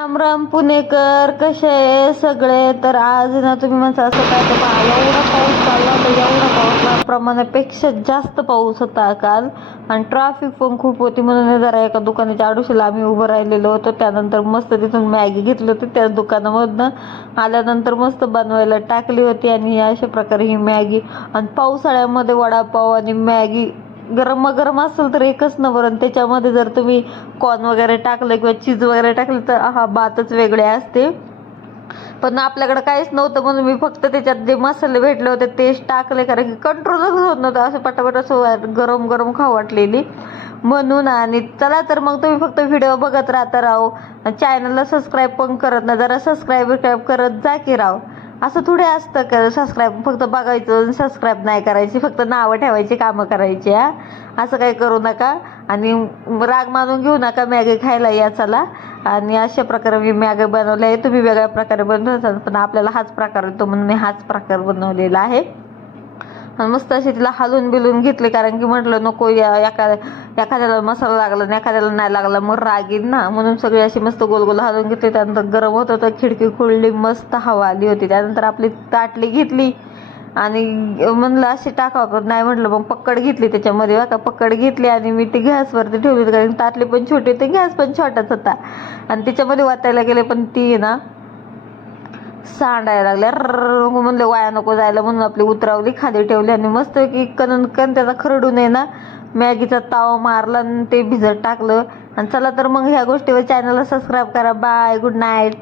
राम राम पुणेकर कसे आहे सगळे? तर आज ना तुम्ही म्हणता असं काय तर एवढा पाऊस चालला तर एवढा पाऊस प्रमाणापेक्षा जास्त पाऊस होता काल. आणि ट्रॅफिक पण खूप होती म्हणून जरा एका दुकानाच्या आडोशीला आम्ही उभं राहिलेलो होतो. त्यानंतर मस्त तिथून मॅगी घेतली होती त्या दुकानामधनं. आल्यानंतर मस्त बनवायला टाकली होती आणि अशा प्रकारे ही मॅगी. आणि पावसाळ्यामध्ये वडापाव आणि मॅगी गरम गरम असेल तर एकच नंबर. आणि त्याच्यामध्ये जर तुम्ही कॉर्न वगैरे टाकलं किंवा चीज वगैरे टाकलं तर हा बातच वेगळे असते. पण आपल्याकडे काहीच नव्हतं म्हणून मी फक्त त्याच्यात जे मसाले भेटले होते तेच टाकले कारण की कंट्रोलच होत नव्हतं. असं पटापट असं गरम गरम खाऊ वाटलेली. म्हणून आणि चला तर मग तुम्ही फक्त व्हिडिओ बघत राहता राहो चॅनलला सबस्क्राईब पण करत नाही. जरा सबस्क्राईब करत जा की राहो असं थोडे असतं का? सबस्क्राईब फक्त बघायचं सबस्क्राईब नाही करायची फक्त नावं ठेवायची कामं करायची हा? असं काही करू नका. आणि राग मानून घेऊ नका मॅगी खायला या चला. आणि अशा प्रकारे मी मॅगी बनवली आहे. तुम्ही वेगळ्या प्रकारे बनवतात पण आपल्याला हाच प्रकार येतो म्हणून मी हाच प्रकार बनवलेला आहे. आणि मस्त अशी तिला हलून बिलून घेतले कारण की म्हटलं नको या एका एखाद्याला मसाला लागला आणि एखाद्याला नाही लागला मग राग येईल ना. म्हणून सगळी अशी मस्त गोल गोल हलून घेतली. त्यानंतर गरम होत होतं खिडकी खुलली मस्त हवा आली होती. त्यानंतर आपली ताटली घेतली आणि म्हणलं अशी टाकावं पण नाही म्हटलं मग पक्कड घेतली त्याच्यामध्ये का? पक्कड घेतली आणि मी ती गॅसवरती ठेवली होती कारण ताटली पण छोटी होती गॅस पण छोटाच होता. आणि त्याच्यामध्ये वाटायला गेले पण ती ना सांडायला लागल्या रर्रर्र म्हणले वाया नको जायला म्हणून आपली उतरावली खाली ठेवली आणि मस्त की कण कण त्याचा खरडून आहे ना मॅगीचा ताव मारला आणि ते भिजत टाकलं. आणि चला तर मग ह्या गोष्टीवर चॅनलला सबस्क्राईब करा. Bye good night